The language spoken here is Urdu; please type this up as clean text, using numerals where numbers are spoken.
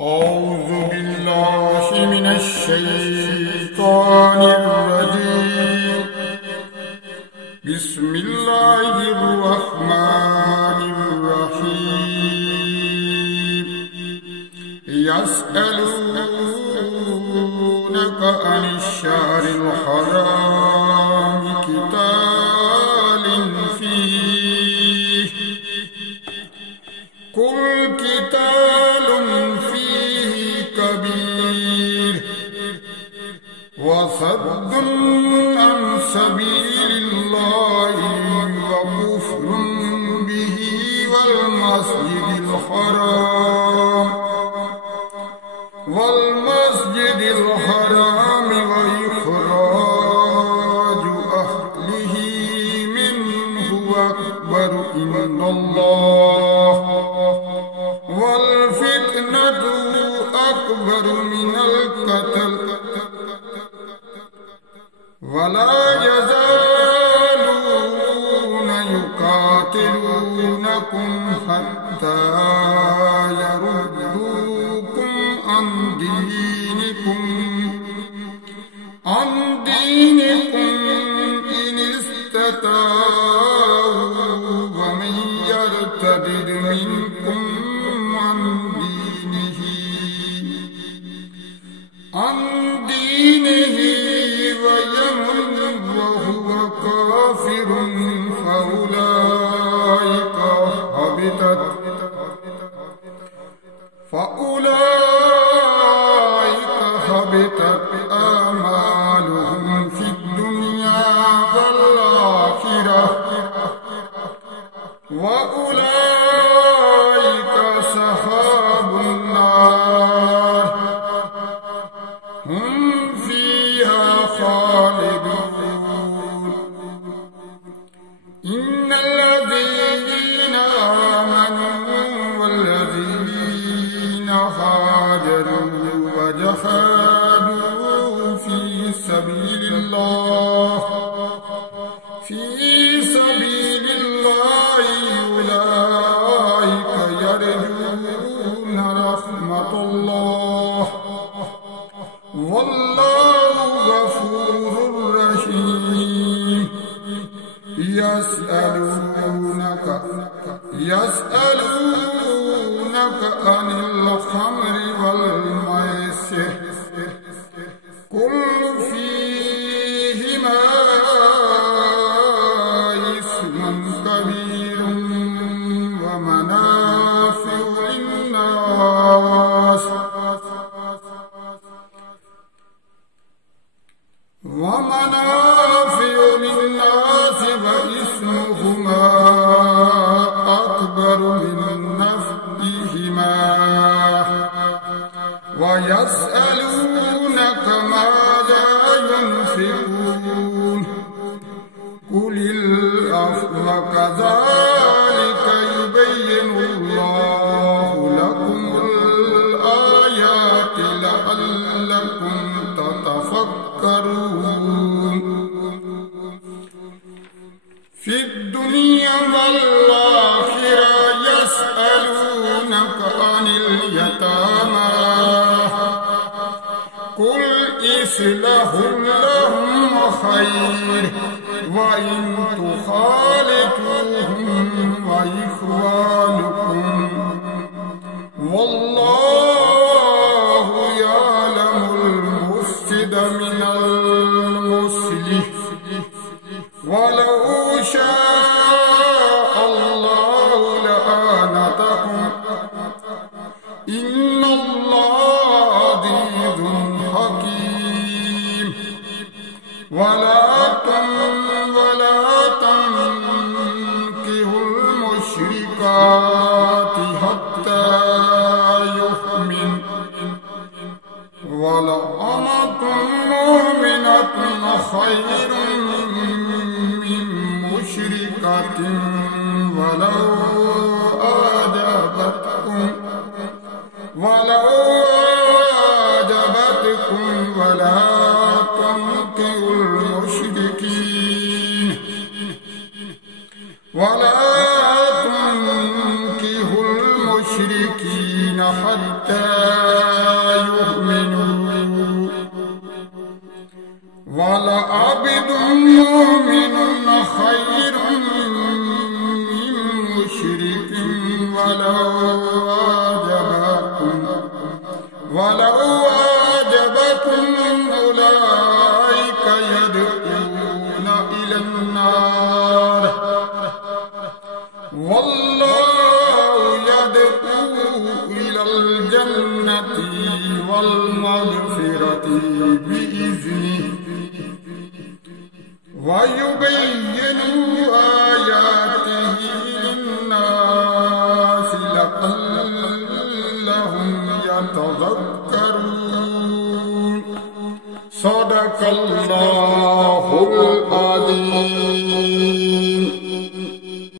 أعوذ بالله من الشيطان الرجيم. بسم الله الرحمن الرحيم. يسألونك عن الشهر الحرام قتال فيه قل قتال فيه كبير وصد عن سبيل الله وكفر به والمسجد الحرام وإخراج أهله منه أكبر عند الله والفتنة أكبر من القتل ولا يزالون يقاتلونكم حتى يردوكم عن دينكم إن استطاعوا ومن يرتد منكم عن دينه ويمت وهو كافر فأولئك حبطت أعمالهم في الدنيا والآخرة وأولئك أصحاب النار هم فيها خالدون. إن الذين آمنوا والذين هاجروا وجاهدوا في سبيل الله أولئك يرجون رحمة الله والله غفور رحيم. يسألونك عن الخمر والميسر قل فيهما إثم كبير ومنافع للناس وإثمهما أكبر من نفعهما ويسألونك ماذا ينفقون قل العفو كذلك يبين الله لكم الآيات لعلكم تتفكرون. في الدنيا والآخرة يسألونك عن اليتامى قل إصلاح لهم خير وإن تخالطوهم وإخوانكم والله يعلم المفسد من المصلح ولو شاء الله لأعنتكم إن الله عزيز حكيم. ولا تنكحوا المشركات حتى يؤمن ولأمة مؤمنة خير من مشركة ولو أعجبتكم ولا تنكحوا المشركين حتى يؤمنوا ولعبد مؤمن خير من مشرك ولو أعجبكم أولئك يدعون إلى النار والله يدعو إلى الجنة والمغفرة بإذنه ويبين آياته للناس لعلهم يتذكرون صدق الله العظيم.